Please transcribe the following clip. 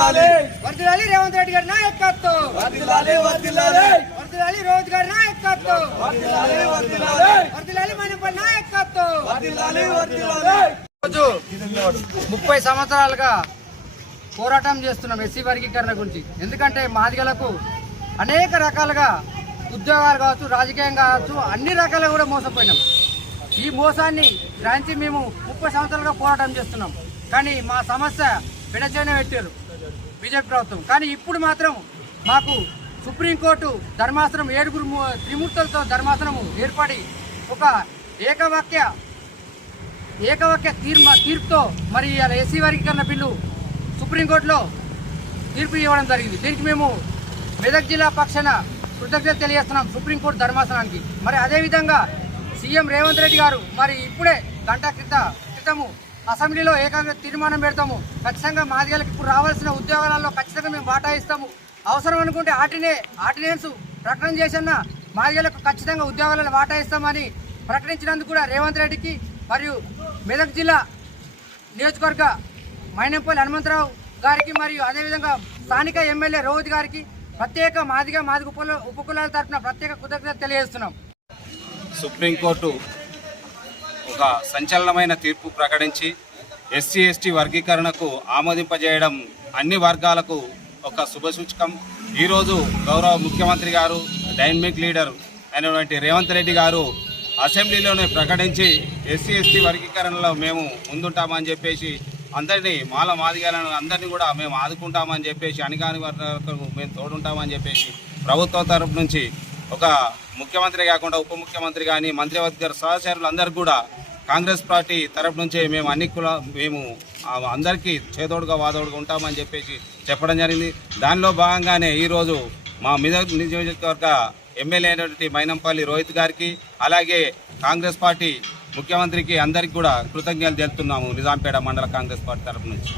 వర్ధిల్లాలి రేవంత్ రెడ్డి గారి నాయకత్వం, వర్ధిల్లాలి రోహిత్ గారి నాయకత్వం, వర్ధిల్లాలి మైనంపల్లి నాయకత్వం. రోజు 30 సంవత్సరాలుగా పోరాటం చేస్తున్నాం ఎస్సీ వర్గీకరణ గురించి. ఎందుకంటే మాదిగలకు అనేక రకాలుగా ఉద్యోగాలు కావచ్చు, రాజకీయం కావచ్చు, అన్ని రకాలుగా కూడా మోసపోయినాం. ఈ మోసాన్ని గ్రహించి మేము 30 సంవత్సరాలుగా పోరాటం చేస్తున్నాం. కానీ మా సమస్య విడచైన పెట్టారు బీజేపీ ప్రభుత్వం. కానీ ఇప్పుడు మాత్రం మాకు సుప్రీంకోర్టు ధర్మాసనం 7 త్రిమూర్తులతో ధర్మాసనము ఏర్పడి ఒక ఏకవాక్య తీర్పుతో మరి ఇవాళ ఎస్సీ వర్గీకరణ బిల్లు సుప్రీంకోర్టులో తీర్పు ఇవ్వడం జరిగింది. దీనికి మేము మెదక్ జిల్లా పక్షాన కృతజ్ఞతలు తెలియజేస్తున్నాం సుప్రీంకోర్టు ధర్మాసనానికి. మరి అదేవిధంగా సీఎం రేవంత్ రెడ్డి గారు మరి ఇప్పుడే గంట క్రితము అసెంబ్లీలో ఏకంగా తీర్మానం పెడతాము. ఖచ్చితంగా మాదిగలకు ఇప్పుడు రావాల్సిన ఉద్యోగాలలో ఖచ్చితంగా మేము వాటా ఇస్తాము. అవసరం అనుకుంటే ఆర్డినెన్స్ ప్రకటన చేసిన మాదిగలకు ఖచ్చితంగా ఉద్యోగాలలో వాటా ఇస్తామని ప్రకటించినందుకు కూడా రేవంత్ రెడ్డికి మరియు మెదక్ జిల్లా నియోజకవర్గ మైనంపల్లి హనుమంతరావు గారికి మరియు అదేవిధంగా స్థానిక ఎమ్మెల్యే రోహిత్ గారికి ప్రత్యేక మాదిగ ఉపకులాల తరఫున ప్రత్యేక కృతజ్ఞత తెలియజేస్తున్నాం. సుప్రీంకోర్టు ఒక సంచలనమైన తీర్పు ప్రకటించి ఎస్సీ ఎస్టీ వర్గీకరణకు ఆమోదింపజేయడం అన్ని వర్గాలకు ఒక శుభసూచకం. ఈరోజు గౌరవ ముఖ్యమంత్రి గారు, డైనమిక్ లీడర్ అయినటువంటి రేవంత్ రెడ్డి గారు అసెంబ్లీలోనే ప్రకటించి ఎస్సీ ఎస్టీ వర్గీకరణలో మేము ముందుంటామని చెప్పేసి అందరినీ మాదిగలను అందరినీ కూడా మేము ఆదుకుంటామని చెప్పేసి, అణగాని వర్గాలకు మేము తోడుంటామని చెప్పేసి ప్రభుత్వం తరపు నుంచి ఒక ముఖ్యమంత్రి కాకుండా ఉప ముఖ్యమంత్రి కానీ మంత్రివర్గ సహచరులు అందరికీ కూడా కాంగ్రెస్ పార్టీ తరపు నుంచే మేము అందరికీ చేదోడుగా వాదోడుగా ఉంటామని చెప్పేసి చెప్పడం జరిగింది. దానిలో భాగంగానే ఈరోజు మా మెదక్ నియోజకవర్గ ఎమ్మెల్యే అయినటువంటి మైనంపల్లి రోహిత్ గారికి, అలాగే కాంగ్రెస్ పార్టీ ముఖ్యమంత్రికి అందరికీ కూడా కృతజ్ఞతలు తెలుపుతున్నాము నిజాంపేట మండల కాంగ్రెస్ పార్టీ తరపు నుంచి.